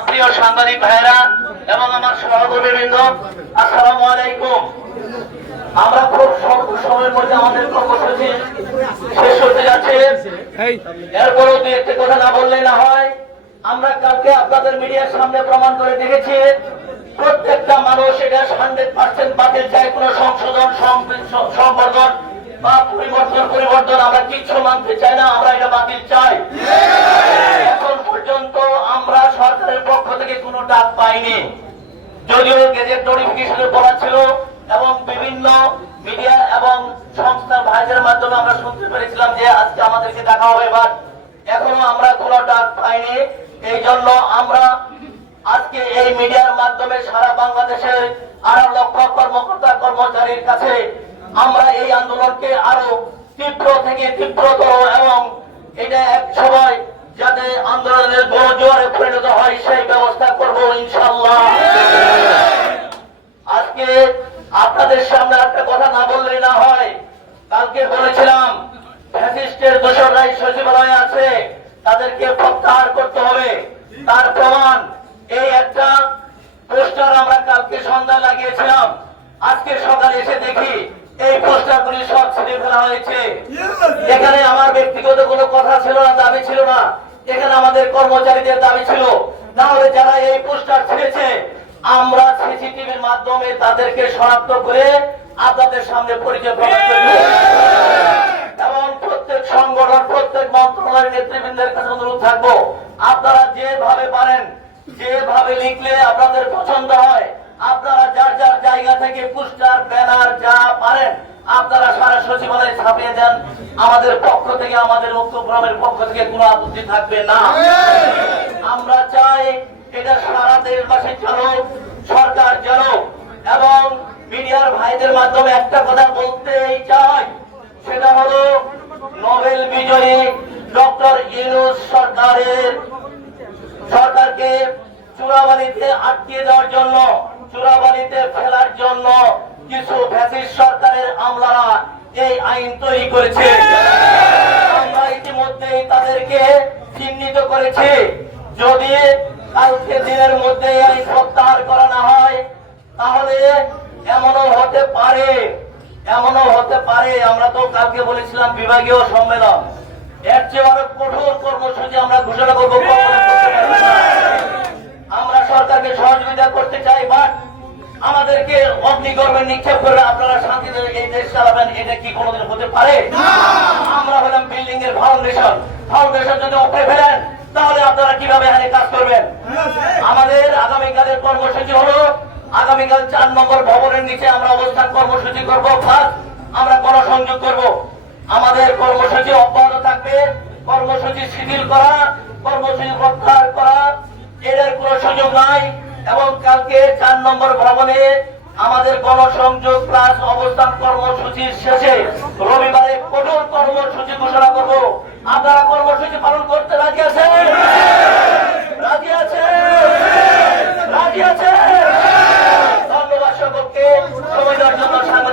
প্রিয় সাংবাদিক ভাইরা এবং আমার সহকর্মীবৃন্দ আসসালামু আলাইকুম। আমরা খুব স্বল্প সময়ের মধ্যে আমাদের কর্মসূচি শেষ হতে যাচ্ছে। এরপরও দু একটি কথা না বললে না হয় আমরা কালকে আপনাদের মিডিয়ার সামনে প্রমাণ করে দেখেছি প্রত্যেকটা মানুষ এটা হান্ড্রেড পার্সেন্ট বাতিল চাই কোন সংশোধন সং- বা পরিবর্তন পরিবর্তন আমরা কিচ্ছু মানতে চাই না। পাইনি যদিও গেজেট নোটিফিকেশনে বলা ছিল এবং বিভিন্ন মিডিয়া এবং সংস্থা ভাইদের মাধ্যমে আমরা শুনতে পেরেছিলাম যে আজকে আমাদেরকে ডাকা হবে বাট এখনও আমরা কোনো ডাক পাইনি। এই জন্য আমরা আজকে এই মিডিয়ার মাধ্যমে সারা বাংলাদেশের আরও লক্ষ কর্মকর্তা কর্মচারীর কাছে আমরা এই আন্দোলনকে আরও তীব্র থেকে তীব্রতর এবং এটা এক সময় যাতে আন্দোলনের বড় জোয়ারে পরিণত হয়, সেই ব্যবস্থা আজকে আপনাদের সামনে একটা কথা না বললে না হয়। কালকে বলেছিলাম সচিবালয়ে আছে, তাদেরকে প্রত্যাহার করতে হবে। তার প্রমাণ, এই একটা পোস্টার আমরা কালকে সন্ধ্যায় লাগিয়েছিলাম। আজকে সকালে এসে দেখি এই পোস্টারগুলি সব ছিঁড়ে ফেলা হয়েছে। এখানে আমার ব্যক্তিগত কোনো কথা ছিল না, দাবি ছিল না। এখানে আমাদের কর্মচারীদের দাবি ছিল তাহলে যারা এই পোস্টার ছিঁড়েছে, আমরা সিসিটিভির মাধ্যমে তাদেরকে শনাক্ত করে আপনাদের সামনে পরিচয় প্রকাশ করব। এবং প্রত্যেক সংগঠন, প্রত্যেক মন্ত্রণালয়ের নেতৃবৃন্দের কাছে অনুরোধ থাকব, আপনারা যেভাবে পারেন, যেভাবে লিখলে আপনাদের পছন্দ হয়, আপনারা যার যার জায়গা থেকে পোস্টার, ব্যানার যা পারেন, আপনারা সারা সচিবালয়ে ছাপিয়ে দেন। আমাদের পক্ষ থেকে, আমাদের মুক্তগ্রামের পক্ষ থেকে কোনো আপত্তি থাকবে না। আমরা চাই এটা সারা দেশবাসী জানুক সরকার জানুক এবং মিডিয়ার ভাইদের মাধ্যমে একটা কথা বলতেই চাই, সেটা হলো নোবেল বিজয়ী ডক্টর ইউনুস সরকারের, সরকারকে চূড়াবালিতে আটকিয়ে দেওয়ার জন্য চূড়াবালিতে ফেলার জন্য কিছু ফ্যাসিস্ট সরকারের আমলারা এই আইন তৈরি করেছে। আমরা ইতিমধ্যেই তাদেরকে চিহ্নিত করেছি। যদি কালকে দিনের মধ্যে এই আইন প্রত্যাহার করা না হয় তাহলে এমনও হতে পারে এমনও হতে পারে আমরা তো কালকে বলেছিলাম বিভাগীয় সম্মেলন। এর চেয়ে আরও কঠোর কর্মসূচি আমরা ঘোষণা করব। আমরা সরকারকে সহযোগিতা করতে চাই বাট আমাদেরকে অগ্নিগর্ভে নিক্ষেপ করে আপনারা শান্তিতে এই দেশ চালাবেন এটা কি কোনোদিন হতে পারে? আমরা হলাম বিল্ডিং এর ফাউন্ডেশন। ফাউন্ডেশন যদি উপরে ফেলেন তাহলে আপনারা কীভাবে এখানে কাজ করবেন আমাদের আগামীকালের কর্মসূচি হলো আগামীকাল চার নম্বর ভবনের নিচে আমরা অবস্থান কর্মসূচি করব। প্লাস আমরা গণসংযোগ করব। আমাদের কর্মসূচি অব্যাহত থাকবে। কর্মসূচি শিথিল করা, কর্মসূচি প্রত্যাহার করা, এদের কোনো সুযোগ নাই। এবং কালকে চার নম্বর ভবনে আমাদের গণসংযোগ প্লাস অবস্থান কর্মসূচির শেষে রবিবারে কঠোর কর্মসূচি ঘোষণা করব। আপনারা কর্মসূচি পালন করতে রাজি আছেন রাজি আছেন রাজি আছেন ধন্যবাদ সকলকে সময় দেওয়ার